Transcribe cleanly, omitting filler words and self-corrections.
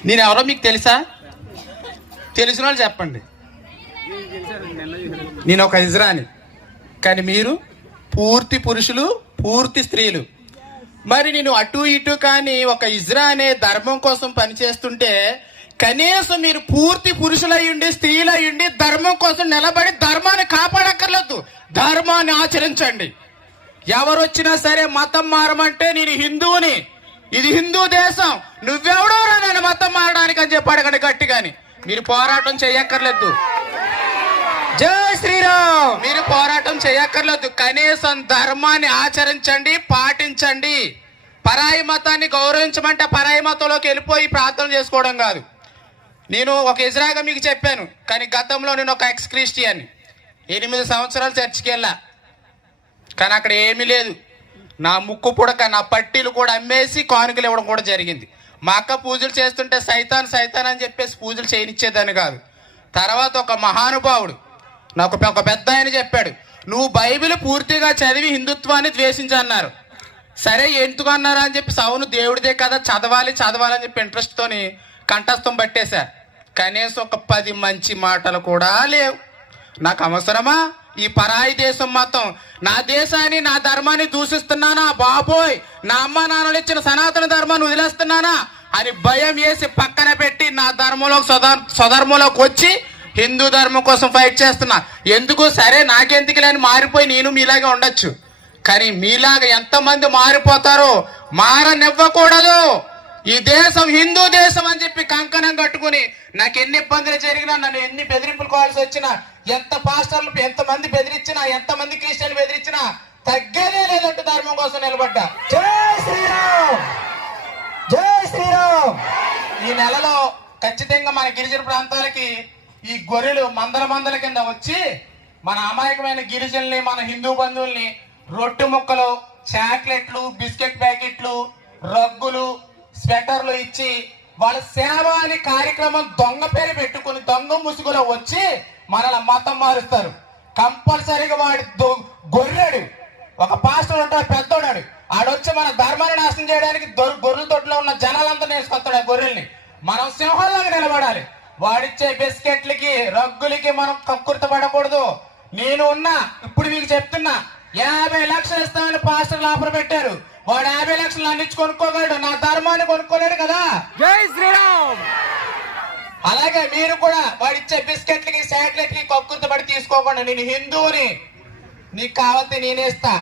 నేను ఎవరో మీకు తెలుసా? తెలిసిన వాళ్ళు చెప్పండి. నేను ఒక ఇజ్రాని, కానీ మీరు పూర్తి పురుషులు, పూర్తి స్త్రీలు. మరి నేను అటు ఇటు కానీ ఒక ఇజ్రా అనే ధర్మం కోసం పనిచేస్తుంటే కనీసం మీరు పూర్తి పురుషులయ్యుండి, స్త్రీలయ్యుండి ధర్మం కోసం నిలబడి ధర్మాన్ని కాపాడక్కర్లేదు, ధర్మాన్ని ఆచరించండి. ఎవరు వచ్చినా సరే మతం మారమంటే నేను హిందువుని, ఇది హిందూ దేశం, నువ్వెవడోరా నన్ను మతం మారడానికి అని చెప్పి అడగండి గట్టిగాని. మీరు పోరాటం చేయక్కర్లేదు. జై శ్రీరామ్. మీరు పోరాటం చేయక్కర్లేదు, కనీసం ధర్మాన్ని ఆచరించండి, పాటించండి. పరాయి మతాన్ని గౌరవించమంటే పరాయి మతంలోకి వెళ్ళిపోయి ప్రార్థన చేసుకోవడం కాదు. నేను ఒక ఇజ్రాగా మీకు చెప్పాను, కానీ గతంలో నేను ఒక ఎక్స్ క్రిస్టియన్. 8 సంవత్సరాలు చర్చికి వెళ్ళా, కానీ అక్కడ ఏమీ లేదు. నా ముక్కు పుడక, నా పట్టీలు కూడా అమ్మేసి కానుకలు ఇవ్వడం కూడా జరిగింది. మా అక్క పూజలు చేస్తుంటే సైతాన్ సైతాన్ అని చెప్పేసి పూజలు చేయనిచ్చేదాన్ని కాదు. తర్వాత ఒక మహానుభావుడు నాకు ఒక పెద్ద ఆయన చెప్పాడు, నువ్వు బైబిల్ పూర్తిగా చదివి హిందుత్వాన్ని ద్వేషించన్నారు. సరే ఎందుకు అన్నారా అని చెప్పి, అవును దేవుడిదే కదా, చదవాలి చదవాలి అని చెప్పి ఇంట్రెస్ట్తోని కంఠస్థం పట్టేశా. కనీసం ఒక 10 మంచి మాటలు కూడా లేవు. నాకు అవసరమా ఈ పరాయి దేశం మతం? నా దేశాన్ని, నా ధర్మాన్ని దూషిస్తున్నానా బాబోయ్, నా అమ్మ నాన్నలు ఇచ్చిన సనాతన ధర్మాన్ని వదిలేస్తున్నానా అని భయం వేసి పక్కన పెట్టి నా ధర్మంలోకి స్వధర్మంలోకి వచ్చి హిందూ ధర్మం కోసం ఫైట్ చేస్తున్నా. ఎందుకు? సరే నాకెందుకు లేని మారిపోయి నేను మీలాగే ఉండొచ్చు, కానీ మీలాగా ఎంతమంది మారిపోతారో మారనివ్వకూడదు. ఈ దేశం హిందూ దేశం అని చెప్పి కంకణం కట్టుకుని నాకు ఎన్ని ఇబ్బందులు జరిగినా, నన్ను ఎన్ని బెదిరింపులు కావాల్సి వచ్చినా, ఎంత పాస్టర్లు ఎంతమంది బెదిరించినా, ఎంతమంది క్రిస్టియన్లు బెదిరించినా తగ్గేదే లేదంటూ ధర్మం కోసం నిలబడ్డా. జై శ్రీరామ్. జై శ్రీరామ్. ఈ నెలలో ఖచ్చితంగా మన గిరిజన ప్రాంతాలకి ఈ గొర్రెలు మందల కింద వచ్చి మన అమాయకమైన గిరిజనుల్ని, మన హిందూ బంధువుల్ని రొట్టె ముక్కలు, చాక్లెట్లు, బిస్కెట్ ప్యాకెట్లు, రగ్గులు, స్వెటర్లు ఇచ్చి వాళ్ళ సేవ అని కార్యక్రమం దొంగ పేరు పెట్టుకుని దొంగ ముసుగులో వచ్చి మనల్ని మతం మారుస్తారు. కంపల్సరీగా వాడి గొర్రెడు ఒక పాస్టర్ ఉంటాడు, పెద్దోడాడు, ఆడొచ్చి మన ధర్మాన్ని నాశనం చేయడానికి గొర్రెల తోటలో ఉన్న జనాలందరూ వేసుకొస్తాడు ఆ గొర్రెల్ని. మనం సింహాల్లాగా నిలబడాలి. వాడిచ్చే బిస్కెట్లకి, రగ్గులకి మనం కక్కుర్త పడకూడదు. నేను ఉన్నా, ఇప్పుడు మీకు చెప్తున్నా, 50 లక్షలు ఇస్తామని పాస్టర్లు ఆఫర్ పెట్టారు. వాడు 50 లక్షలు అందించి కొనుక్కోగలడు, నా ధర్మాన్ని కొనుక్కోలేడు కదా. జై శ్రీరామ్. అలాగే మీరు కూడా వాడిచ్చే బిస్కెట్లకి, చాక్లెట్లకి కక్కుర్త పడి తీసుకోకుండా, నేను హిందువుని, నీకు కావాల్సి నేనేస్తా.